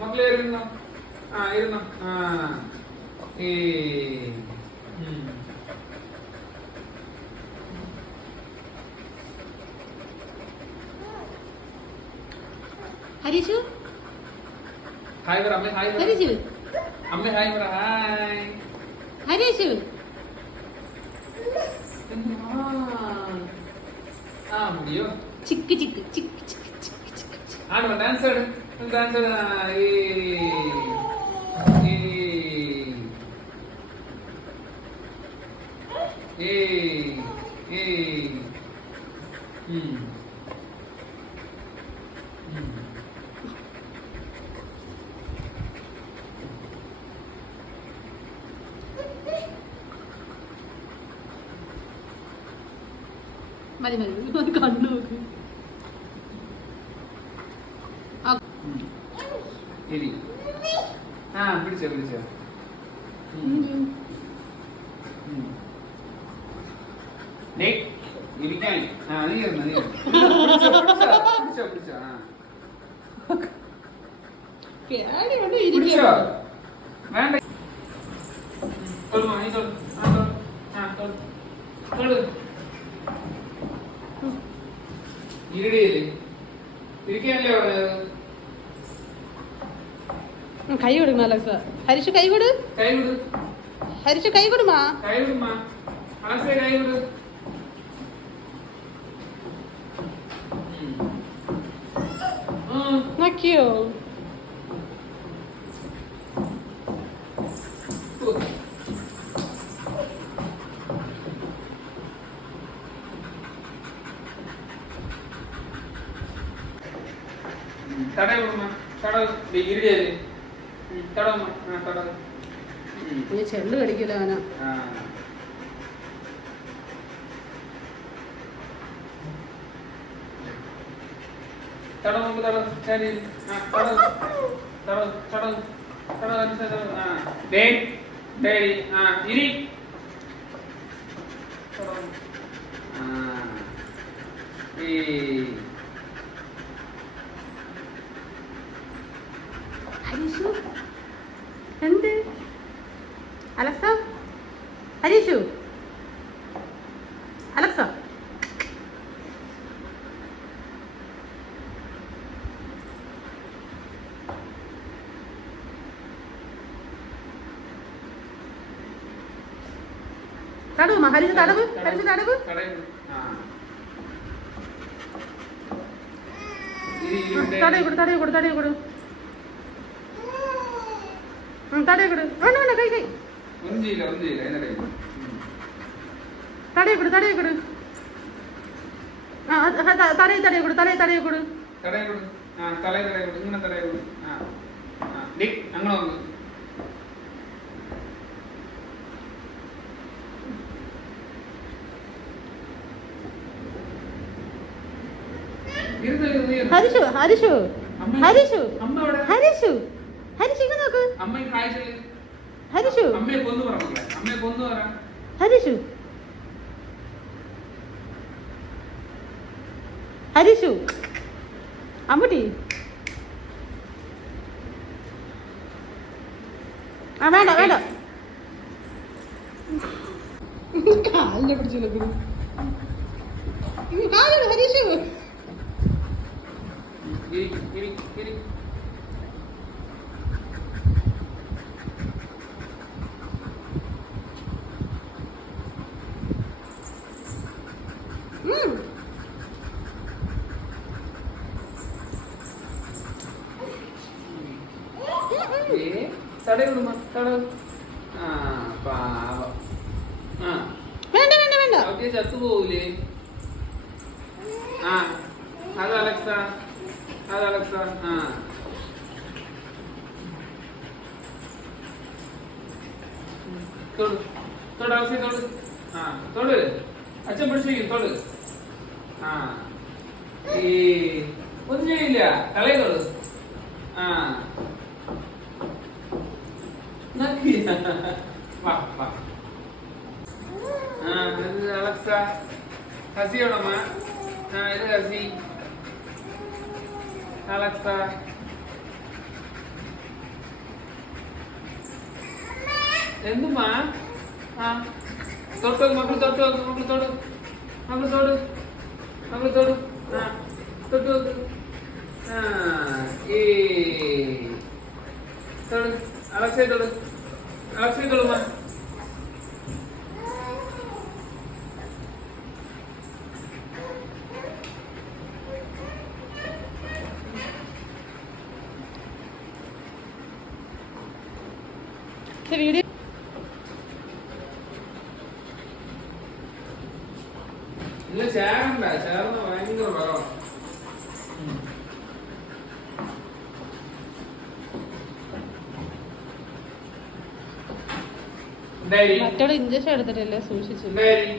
മക്കളെ ഇരുന്നോ. ഇരുന്നോ. ഈ ഹരീഷു ഹായ് പറ അമ്മ. ഹായ് ഹരീഷു അമ്മ. ഹായ് പറ. ഹായ് ഹരീഷു മുടിയോ ചിക്ക് ചിക്ക് ചിക്ക് ചിക്ക് ചിക്ക് ചിക്ക്. ആണോ? ഡാൻസ് ആട്. ഡാൻസ് ആട്. മതി മതി കണ്ണു നോക്ക്. പിടിച്ചോ പിടിച്ചോ. ഇരിക്കാൻ. നീ ഇരുന്നു. നീ പിടിച്ചോ പിടിച്ചോ. പിടിച്ചോ. വേണ്ട. ഇരിടിയില്ലേ? ഇരിക്കാനല്ലേ പറഞ്ഞത്? കൈ കൊടുക്കണം അലക്സ. ഹരീഷ് കൈ കൊടു. കൈ വിട്. ഹരീഷ് കൈ കൊടുമാ. കൈ വിടുമാ. അലക്സേ കൈ വിട്. നക്കിയോ? തടയുമ്മ. തടവ്. ഇരിടിയല്ലേ? തടവുമ്മ. തടവ്. ചെള്ളു കടിക്കില്ല അവനാ. തടവ് നമുക്ക് തടവ്. ശരി. തടവ് തടവ് തടവ് തടവ്. ഡേഡി. ഇരി. ഹരീഷു എന്ത്? Alexa ഹരീഷു Alexa തടവുമാ. ഹരീഷു തടവ്. ഹരീഷു തടവ്. തടവ് കൊടു. തടവ് കൊടു. തടവ് കൊടു. തടവ് കൊടു. വേണ്ട വേണ്ട കൈ കൈ തടവ് കൊടു. തടവ് കൊടു. തലയിൽ തടവ് കൊടു. തലയിൽ തടവ് കൊടു. ഇങ്ങനെ തടയുള്ളൂ. അങ്ങനെ വന്നു. ഹരീഷു ഹരീഷു ഹരീഷു ഹരീഷു ഹരീഷു ഇങ്ങ് നോക്ക്. ഹരീഷു ഹരീഷു ഹരീഷു അമ്മൂട്ടി. വേണ്ട വേണ്ട. കാലിനെ പിടിച്ചു നോക്കുന്നു. ഹരീഷു തടവിടുമ്പോ തടവ്. പാവം. വേണ്ട വേണ്ട വേണ്ട. ചത്തുപോകൂലേ? അത് അലക്സ. അത് അലക്സ. തൊട് തൊട് അലക്സ തൊട്. തൊട്. അച്ഛൻ പിടിച്ചിരിക്കും. തൊട്. ഒന്നും ചെയ്യില്ല. തലയിൽ തൊട്. വാ വാ. ഇത് അലക്സ. ഹസിയാണമ്മ. ഇത് ഹസി. അലക്സ. എന്തുമാ ആ തൊട്ട് മക്കൾ തൊട്ട് വെക്ക് മക്കൾ തൊട് മക്കൾ തൊട് മക്കൾ തൊട് ആ തൊട്ട് വെക്ക് ആ ഈ തൊട് അലക്സേ തൊട് അലക്സേ തൊടുമാ വീഡിയോ ഇല്ല ചേരണ്ട ചേർന്ന ഭയങ്കര ബഹളം മറ്റോട് ഇഞ്ചക്ഷൻ എടുത്തിട്ടല്ലേ സൂക്ഷിച്ചു ഡയറി